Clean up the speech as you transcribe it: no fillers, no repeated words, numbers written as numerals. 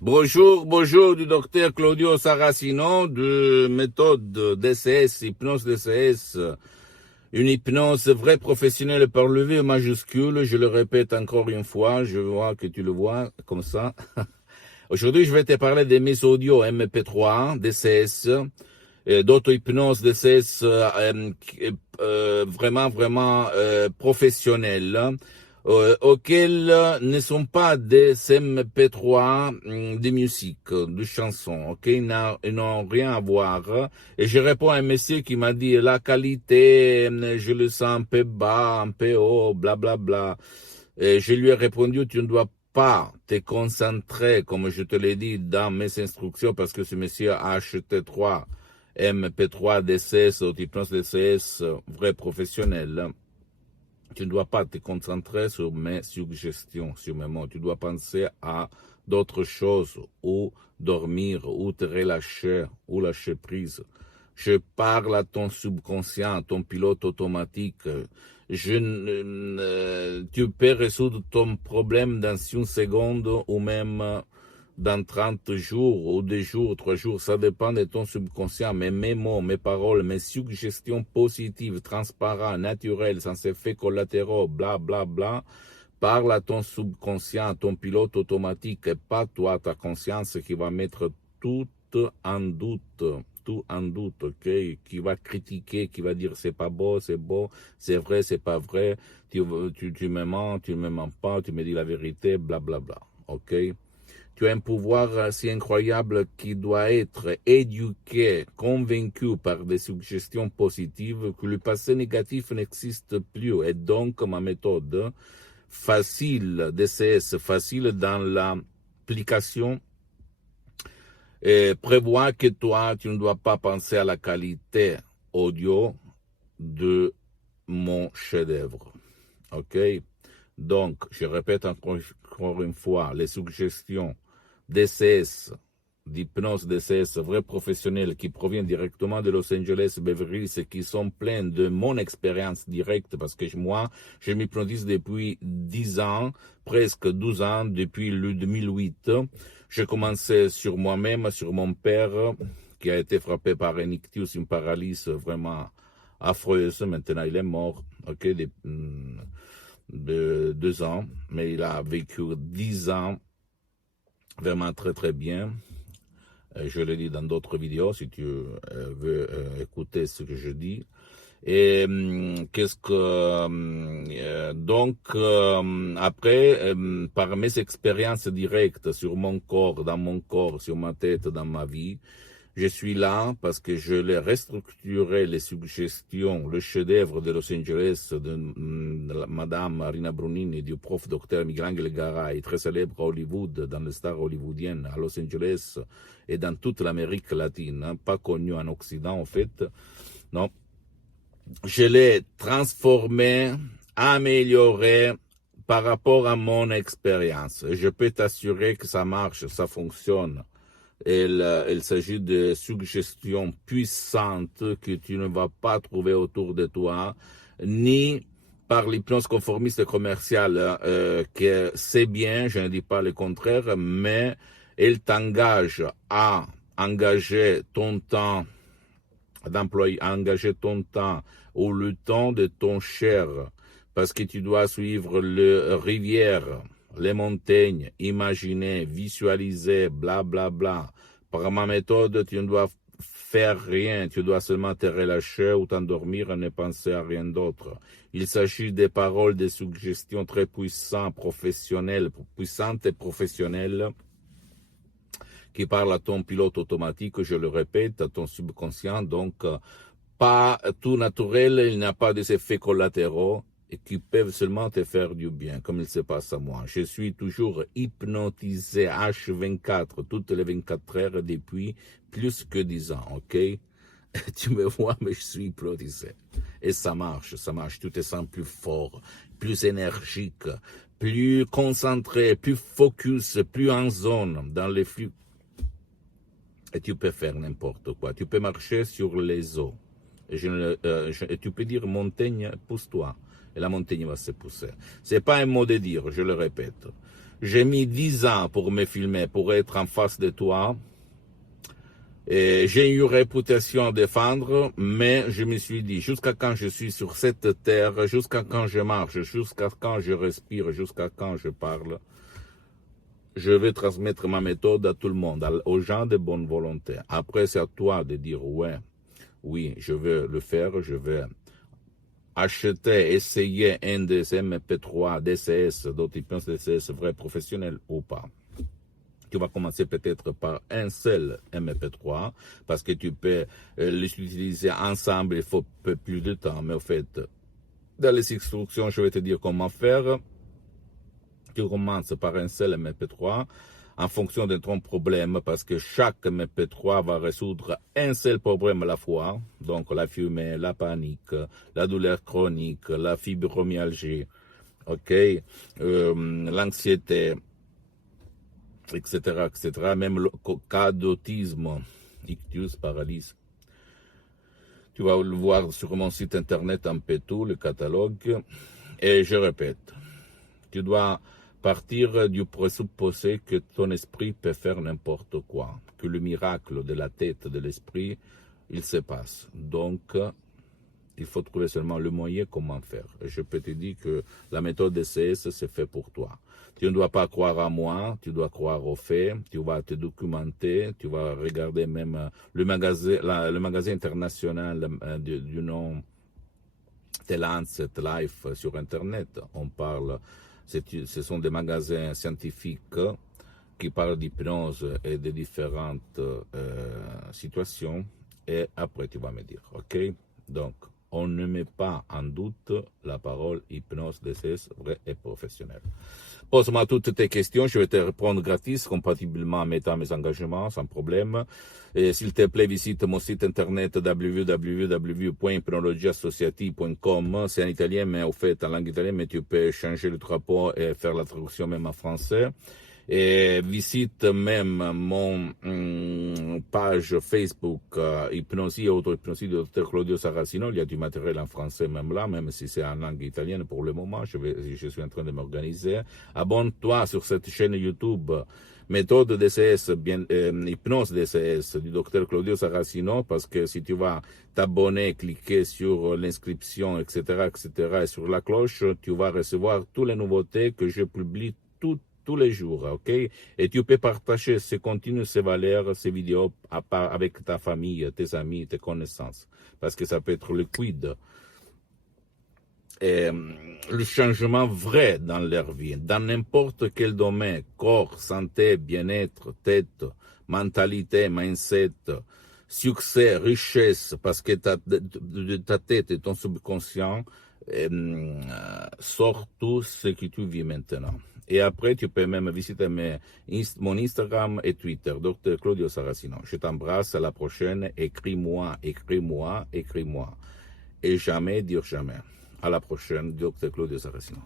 Bonjour, bonjour du docteur Claudio Saracino de méthode DCS, hypnose DCS, une hypnose vraie professionnelle par le V majuscule, je le répète encore une fois, je vois que tu le vois comme ça. Aujourd'hui, je vais te parler de mes audios MP3 DCS, d'auto-hypnose DCS vraiment professionnelle, auxquels ne sont pas des MP3 de musique, de chansons, ok, ils n'ont rien à voir. Et je réponds à un monsieur qui m'a dit la qualité, je le sens un peu bas, un peu haut, bla bla bla. Et je lui ai répondu, tu ne dois pas te concentrer, comme je te l'ai dit dans mes instructions, parce que ce monsieur a acheté 3 MP3 DCS, ou hypnose DCS, vrai professionnel. Tu ne dois pas te concentrer sur mes suggestions, sur mes mots. Tu dois penser à d'autres choses, ou dormir, ou te relâcher, ou lâcher prise. Je parle à ton subconscient, à ton pilote automatique. Tu peux résoudre ton problème dans une seconde ou même dans 30 jours ou 2 jours, 3 jours. Ça dépend de ton subconscient. Mais mes mots, mes paroles, mes suggestions positives, transparentes, naturelles, sans effets collatéraux, bla bla bla, parle à ton subconscient, à ton pilote automatique, et pas toi, ta conscience qui va mettre tout en doute, tout en doute, ok, qui va critiquer, qui va dire c'est pas beau, c'est beau, c'est vrai, c'est pas vrai, tu me mens, tu me mens pas, tu me dis la vérité, bla bla bla, ok. Tu as un pouvoir si incroyable qui doit être éduqué, convaincu par des suggestions positives que le passé négatif n'existe plus. Et donc, ma méthode facile DCS, facile dans l'application, prévoit que toi, tu ne dois pas penser à la qualité audio de mon chef-d'œuvre. OK? Donc, je répète encore une fois, les suggestions DCS, d'hypnose DCS, vrais professionnels qui proviennent directement de Los Angeles, Beverly Hills, et qui sont pleins de mon expérience directe, parce que moi, je m'hypnotise depuis 10 ans, presque 12 ans, depuis le 2008. J'ai commencé sur moi-même, sur mon père, qui a été frappé par un ictus, une paralysie vraiment affreuse. Maintenant, il est mort, ok, de 2 ans, mais il a vécu 10 ans vraiment très très bien. Je l'ai dit dans d'autres vidéos, si tu veux écouter ce que je dis. Et qu'est-ce que donc après par mes expériences directes sur mon corps, dans mon corps, sur ma tête, dans ma vie, je suis là parce que je l'ai restructuré, les suggestions, le chef-d'œuvre de Los Angeles de Madame Marina Brunini, du prof docteur Miguel Garay, très célèbre à Hollywood, dans les stars hollywoodiennes, à Los Angeles et dans toute l'Amérique latine, hein, pas connu en Occident en fait. Non, je l'ai transformé, amélioré par rapport à mon expérience. Je peux t'assurer que ça marche, ça fonctionne. Il s'agit de suggestions puissantes que tu ne vas pas trouver autour de toi, ni par l'hypnose conformiste commerciale, que c'est bien, je ne dis pas le contraire, mais elle t'engage à engager ton temps d'employer, engager ton temps ou le temps de ton cher, parce que tu dois suivre les rivières, les montagnes, imaginer, visualiser, bla bla bla. Par ma méthode, tu ne dois faire rien, tu dois seulement te relâcher ou t'endormir et ne penser à rien d'autre. Il s'agit des paroles, des suggestions très puissantes, professionnelles, puissantes et professionnelles, qui parle à ton pilote automatique, je le répète, à ton subconscient, donc pas tout naturel, il n'y a pas des effets collatéraux et qui peuvent seulement te faire du bien, comme il se passe à moi. Je suis toujours hypnotisé H24, toutes les 24 heures depuis plus que 10 ans, ok? Tu me vois, mais je suis hypnotisé. Et ça marche, ça marche. Tu te sens plus fort, plus énergique, plus concentré, plus focus, plus en zone dans les flux. Et tu peux faire n'importe quoi. Tu peux marcher sur les eaux. Et tu peux dire montagne, pousse-toi. Et la montagne va se pousser. C'est pas un mot de dire, je le répète. J'ai mis 10 ans pour me filmer, pour être en face de toi. J'ai eu réputation à défendre, mais je me suis dit, jusqu'à quand je suis sur cette terre, jusqu'à quand je marche, jusqu'à quand je respire, jusqu'à quand je parle, je vais transmettre ma méthode à tout le monde, aux gens de bonne volonté. Après, c'est à toi de dire, ouais, oui, je veux le faire, je vais acheter, essayer un des MP3, DCS, d'autres pensent DCS vrai professionnel ou pas. Tu vas commencer peut-être par un seul MP3 parce que tu peux l'utiliser ensemble, il faut plus de temps. Mais au fait, dans les instructions, je vais te dire comment faire. Tu commences par un seul MP3 en fonction de ton problème parce que chaque MP3 va résoudre un seul problème à la fois. Donc la fumée, la panique, la douleur chronique, la fibromyalgie, l'anxiété, etc., etc., même le cas d'autisme, ictus, paralysie. Tu vas le voir sur mon site internet un peu tout, le catalogue. Et je répète, tu dois partir du présupposé que ton esprit peut faire n'importe quoi, que le miracle de la tête, de l'esprit, il se passe. Donc, il faut trouver seulement le moyen comment faire. Et je peux te dire que la méthode DCS, c'est fait pour toi. Tu ne dois pas croire à moi, tu dois croire aux faits, tu vas te documenter, tu vas regarder même le magasin international du nom The Lancet Life sur Internet. On parle, ce sont des magasins scientifiques qui parlent d'hypnose et de différentes situations. Et après, tu vas me dire, ok? Donc, on ne met pas en doute la parole hypnose DCS vrai et professionnel. Pose-moi toutes tes questions, je vais te répondre gratis, compatiblement à mes engagements, sans problème. Et s'il te plaît, visite mon site internet www.hypnologieassociative.com. C'est en italien, mais au fait, en langue italienne, mais tu peux changer le drapeau et faire la traduction même en français. Et visite même mon page Facebook Hypnosie et auto-hypnosie de Dr Claudio Saracino. Il y a du matériel en français même là, même si c'est en langue italienne pour le moment. Je suis en train de m'organiser. Abonne-toi sur cette chaîne YouTube méthode DCS, hypnose DCS du Dr Claudio Saracino, parce que si tu vas t'abonner, cliquer sur l'inscription, etc., etc., et sur la cloche, tu vas recevoir toutes les nouveautés que je publie tous les jours, ok? Et tu peux partager ces contenus, ces valeurs, ces vidéos avec ta famille, tes amis, tes connaissances, parce que ça peut être liquide. Et le changement vrai dans leur vie, dans n'importe quel domaine, corps, santé, bien-être, tête, mentalité, mindset, succès, richesse, parce que de ta tête et ton subconscient sort tout ce que tu vis maintenant. Et après, tu peux même visiter mon Instagram et Twitter, Dr Claudio Saracino. Je t'embrasse, à la prochaine. Écris-moi, écris-moi, écris-moi. Et jamais dire jamais. À la prochaine, Dr Claudio Saracino.